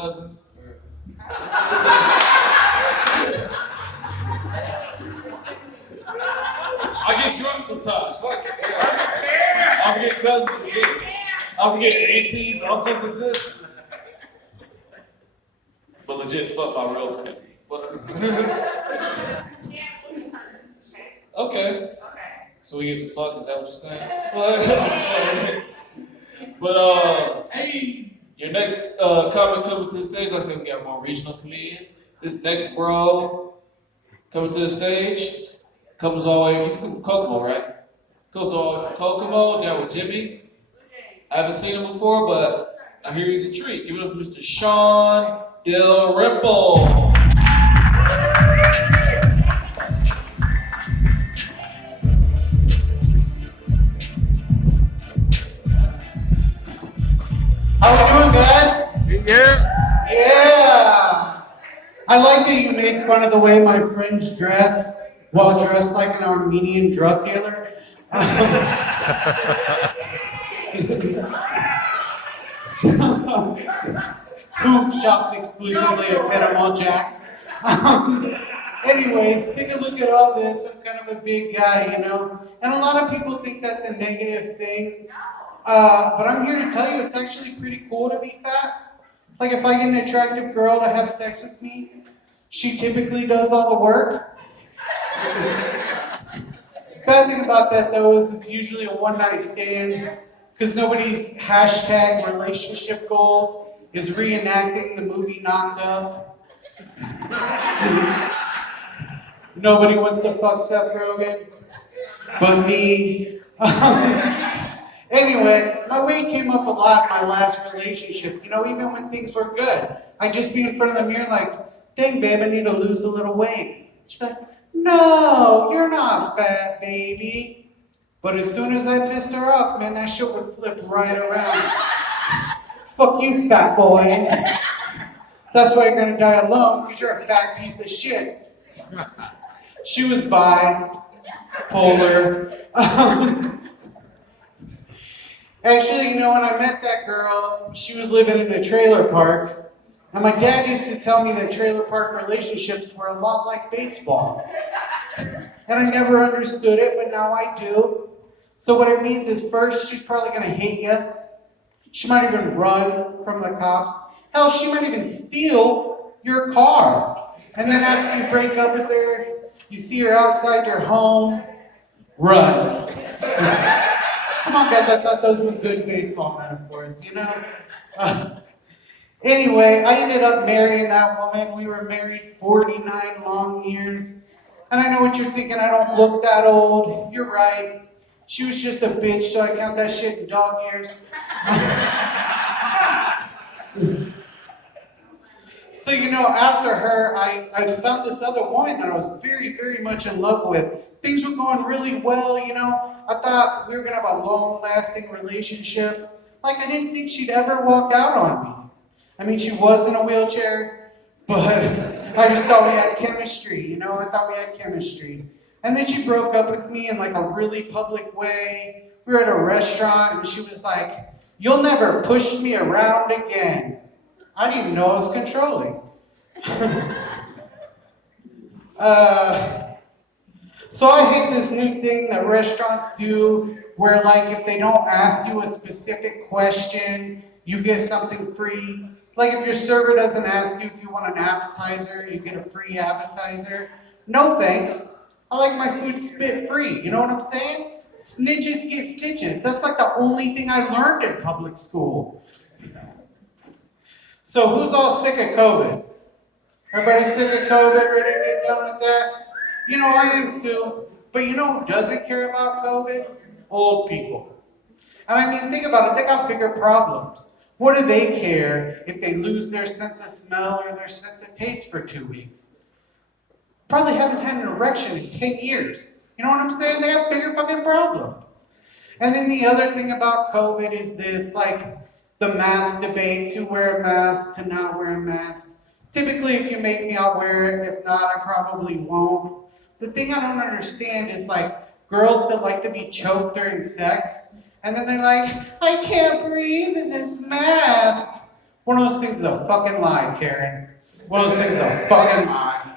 cousins? I get drunk sometimes. Fuck it. I forget cousins exist. I forget aunties, uncles exist. But legit, fuck my real family. Okay. So we get the fuck, is that what you're saying? But hey, your next comic coming to the stage, like I said, we got more regional comedians. This next bro coming to the stage comes all the way, he's from Kokomo, right? Comes all Kokomo, down with Jimmy. I haven't seen him before, but I hear he's a treat. Give it up to Mr. Sean Del Ripple. How we doing, guys? Yeah. Yeah. I like that you make fun of the way my friends dress while dressed like an Armenian drug dealer. Who shops exclusively at Panama Jacks. Anyways, take a look at all this. I'm kind of a big guy, you know? And a lot of people think that's a negative thing. But I'm here to tell you it's actually pretty cool to be fat. Like if I get an attractive girl to have sex with me, she typically does all the work. Bad thing about that though is it's usually a one-night stand because nobody's hashtag relationship goals is reenacting the movie Knocked Up. Nobody wants to fuck Seth Rogen but me. Anyway, my weight came up a lot in my last relationship. You know, even when things were good, I'd just be in front of the mirror like, dang, babe, I need to lose a little weight. She'd be like, no, you're not fat, baby. But as soon as I pissed her off, man, that shit would flip right around. Fuck you, fat boy. That's why you're gonna die alone, because you're a fat piece of shit. She was bipolar. Actually, you know, when I met that girl, she was living in a trailer park. And my dad used to tell me that trailer park relationships were a lot like baseball. And I never understood it, but now I do. So what it means is first, she's probably going to hate you. She might even run from the cops. Hell, she might even steal your car. And then after you break up with her, you see her outside your home, run. Come on, guys, I thought those were good baseball metaphors, you know? Anyway, I ended up marrying that woman. We were married 49 long years. And I know what you're thinking, I don't look that old. You're right. She was just a bitch, so I count that shit in dog years. So, you know, after her, I found this other woman that I was very, very much in love with. Things were going really well, you know. I thought we were going to have a long-lasting relationship. Like, I didn't think she'd ever walk out on me. I mean, she was in a wheelchair, but I just thought we had chemistry, you know? I thought we had chemistry. And then she broke up with me in like a really public way. We were at a restaurant, and she was like, "You'll never push me around again." I didn't even know I was controlling. So I hate this new thing that restaurants do where like if they don't ask you a specific question, you get something free. Like if your server doesn't ask you if you want an appetizer, you get a free appetizer. No thanks. I like my food spit free. You know what I'm saying? Snitches get stitches. That's like the only thing I learned in public school. So who's all sick of COVID? Everybody sick of COVID, ready to get done with that? You know, I am too. But you know who doesn't care about COVID? Old people. And I mean, think about it. They got bigger problems. What do they care if they lose their sense of smell or their sense of taste for 2 weeks? Probably haven't had an erection in 10 years. You know what I'm saying? They have bigger fucking problems. And then the other thing about COVID is this, like the mask debate, to wear a mask, to not wear a mask. Typically, if you make me, I'll wear it. If not, I probably won't. The thing I don't understand is like girls that like to be choked during sex, and then they're like, I can't breathe in this mask. One of those things is a fucking lie, Karen. One of those things is a fucking lie.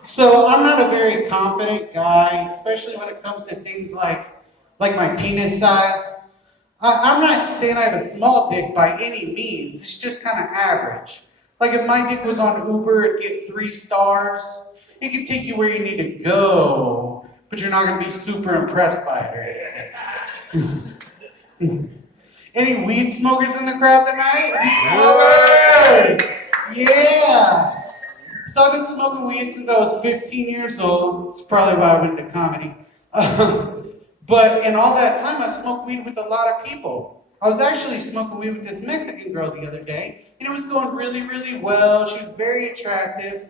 So I'm not a very confident guy, especially when it comes to things like my penis size. I'm not saying I have a small dick by any means. It's just kind of average. Like if my dick was on Uber, it'd get 3 stars. It can take you where you need to go, but you're not gonna be super impressed by it or anything. Any weed smokers in the crowd tonight? Weed smokers! Yeah! So I've been smoking weed since I was 15 years old. It's probably why I went into comedy. But in all that time, I smoked weed with a lot of people. I was actually smoking weed with this Mexican girl the other day, and it was going really, really well. She was very attractive.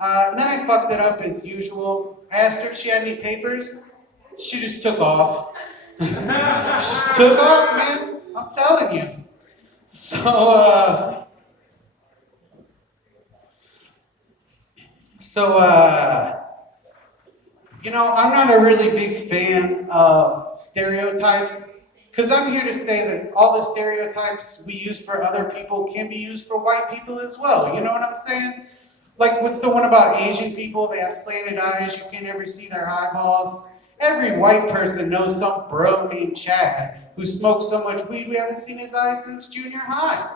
And then I fucked it up as usual. I asked her if she had any papers. She just took off. She just took off, man. I'm telling you. So, I'm not a really big fan of stereotypes, because I'm here to say that all the stereotypes we use for other people can be used for white people as well. You know what I'm saying? Like, what's the one about Asian people? They have slanted eyes, you can't ever see their eyeballs. Every white person knows some bro named Chad who smokes so much weed we haven't seen his eyes since junior high.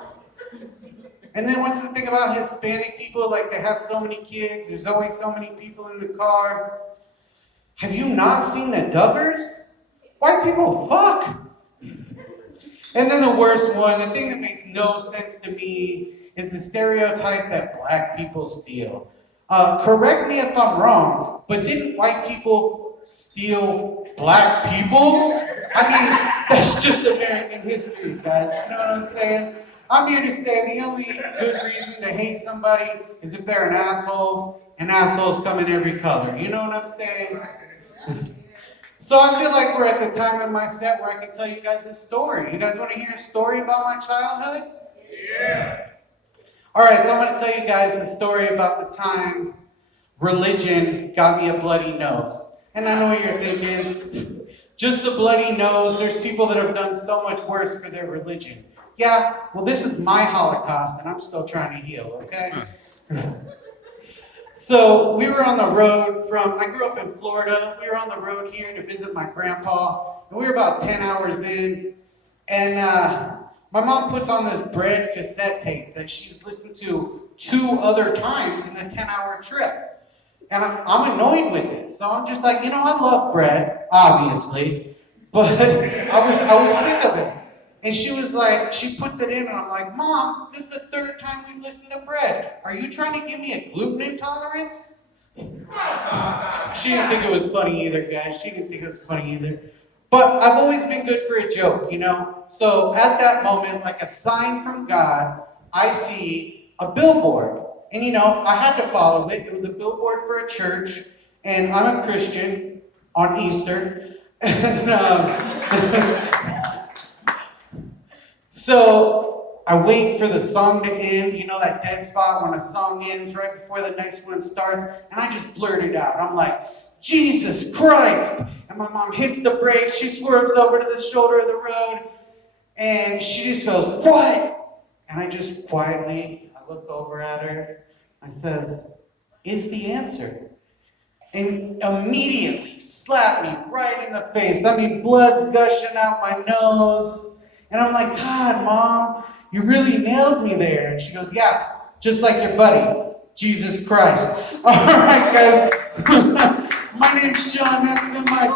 And then what's the thing about Hispanic people? Like, they have so many kids, there's always so many people in the car. Have you not seen the Duggars? White people fuck. And then the worst one, the thing that makes no sense to me, is the stereotype that black people steal. Correct me if I'm wrong, but didn't white people steal black people? I mean, that's just American history, guys. You know what I'm saying? I'm here to say the only good reason to hate somebody is if they're an asshole, and assholes come in every color. You know what I'm saying? So I feel like we're at the time in my set where I can tell you guys a story. You guys want to hear a story about my childhood? Yeah. Alright, so I'm going to tell you guys a story about the time religion got me a bloody nose. And I know what you're thinking. Just a bloody nose. There's people that have done so much worse for their religion. Yeah, well, this is my Holocaust, and I'm still trying to heal, okay? So we were on the road I grew up in Florida. We were on the road here to visit my grandpa, and we were about 10 hours in, and my mom puts on this bread cassette tape that she's listened to 2 other times in the 10-hour trip. And I'm annoyed with it. So I'm just like, I love bread, obviously, but I was sick of it. And she was like, she puts it in, and I'm like, Mom, this is the 3rd time we've listened to bread. Are you trying to give me a gluten intolerance? She didn't think it was funny either, guys. She didn't think it was funny either. But I've always been good for a joke, So at that moment, like a sign from God, I see a billboard. And I had to follow it. It was a billboard for a church, and I'm a Christian on Easter. And so I wait for the song to end, that dead spot when a song ends right before the next one starts, and I just blurt it out. I'm like, Jesus Christ! And my mom hits the brake, she swerves over to the shoulder of the road, and she just goes, what? And I just quietly, I look over at her, and says, is the answer. And immediately slapped me right in the face. I mean, blood's gushing out my nose. And I'm like, God, Mom, you really nailed me there. And she goes, yeah, just like your buddy, Jesus Christ. All right, guys. My name's Sean. That's been my